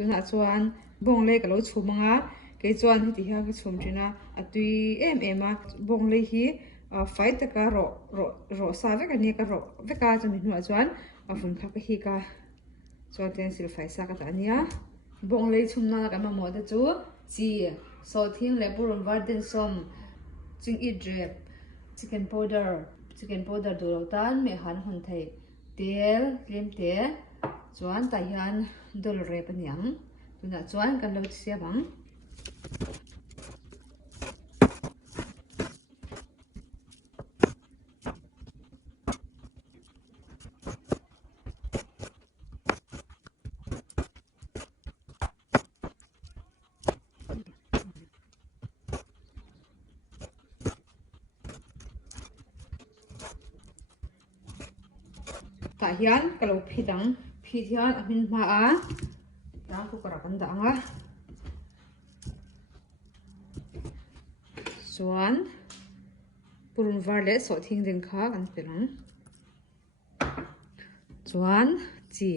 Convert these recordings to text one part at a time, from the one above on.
tuna chuan Bawnglei ka lo chhumanga ke chuan heti ha ka chhum trina atui em a Bawnglei hi fai taka ro sa veka ni ka ro veka chumi hnu chuan a fun kha ka hi ka chuan ten sil fai sa ka ta ania Bawnglei chhumna ka ma mo da chu chi so thing le burum warden som ching I drep chicken powder do tan me han hun thei tel lem te chuan ta hian dol rep aniang tuna chuan kan lo siamang ta hian ka lo phitang phit hian a min hma a ta ku kara kan da anga chuan purun var le so thing den kha kan pelang chuan chi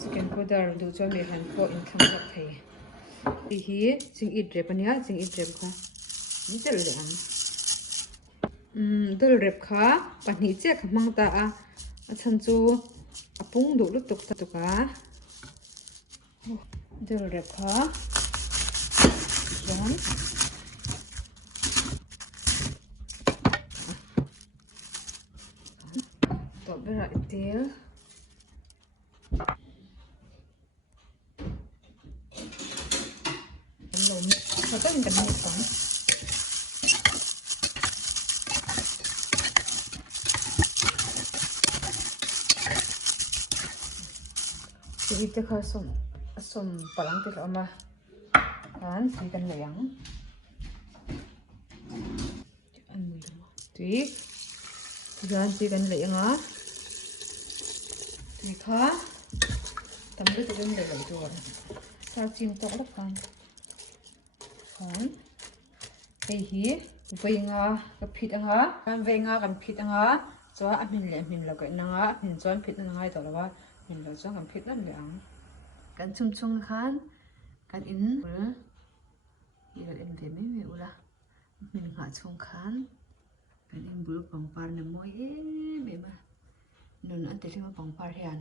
chicken powder du chuan me han ko in thang rak thei hi ching I drep ania ching I drep kha ni tel le ang dol rep kha pahnih che khamang ta a chan chu apung du lu tuk ta tuka dol rep kha chuan to bera itel lo mi ha kan kan ni pang ite kha som palang te ama han si kan layang an mui lo ti jan si kan layanga ti kha tam lu te kan lay lo tu sa chim tok la kan hei hi veinga ka phit anga kan veinga kan phit anga chaw a min le min lo ka nanga min chuan phit na ngai to lawa min lo chuan kan phit na le ang kan chung khan kan in em ve me ula min nga chung khan kan in bul pangpar na moi me ma nun an te lema pangpar hian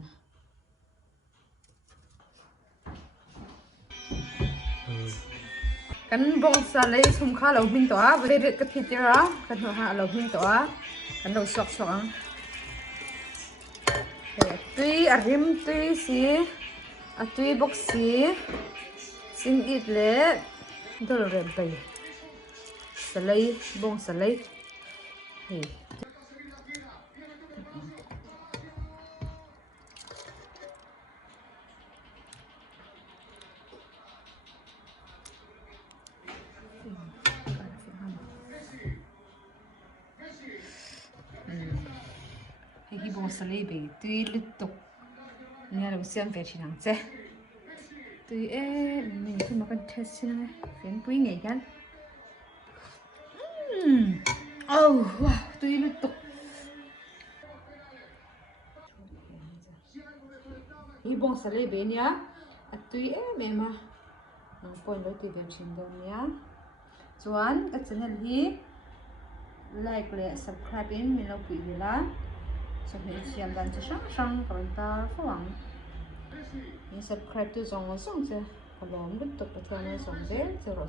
kan bong sa lei chum kha lo min to a ve ret ka thitira kan ha lo min to a kan lo sok ang tui a rim tui si a tui box si sing it le dol rem pai salai bong salai hi hi bong salai be tui lutuk nia lo siam ve thinang che tui mình khi mà con test xin này đến quý ngày gan oh wow tui liên tục hi bong sa le be nia tui em mà nó point lo tui bem chin do nia chuan ka channel hi like le subscribe in min lo pi la so mình Siam dan cha sang commentar phawang ni subscribe tu zong song che kolom lut tok pa thang song ze 0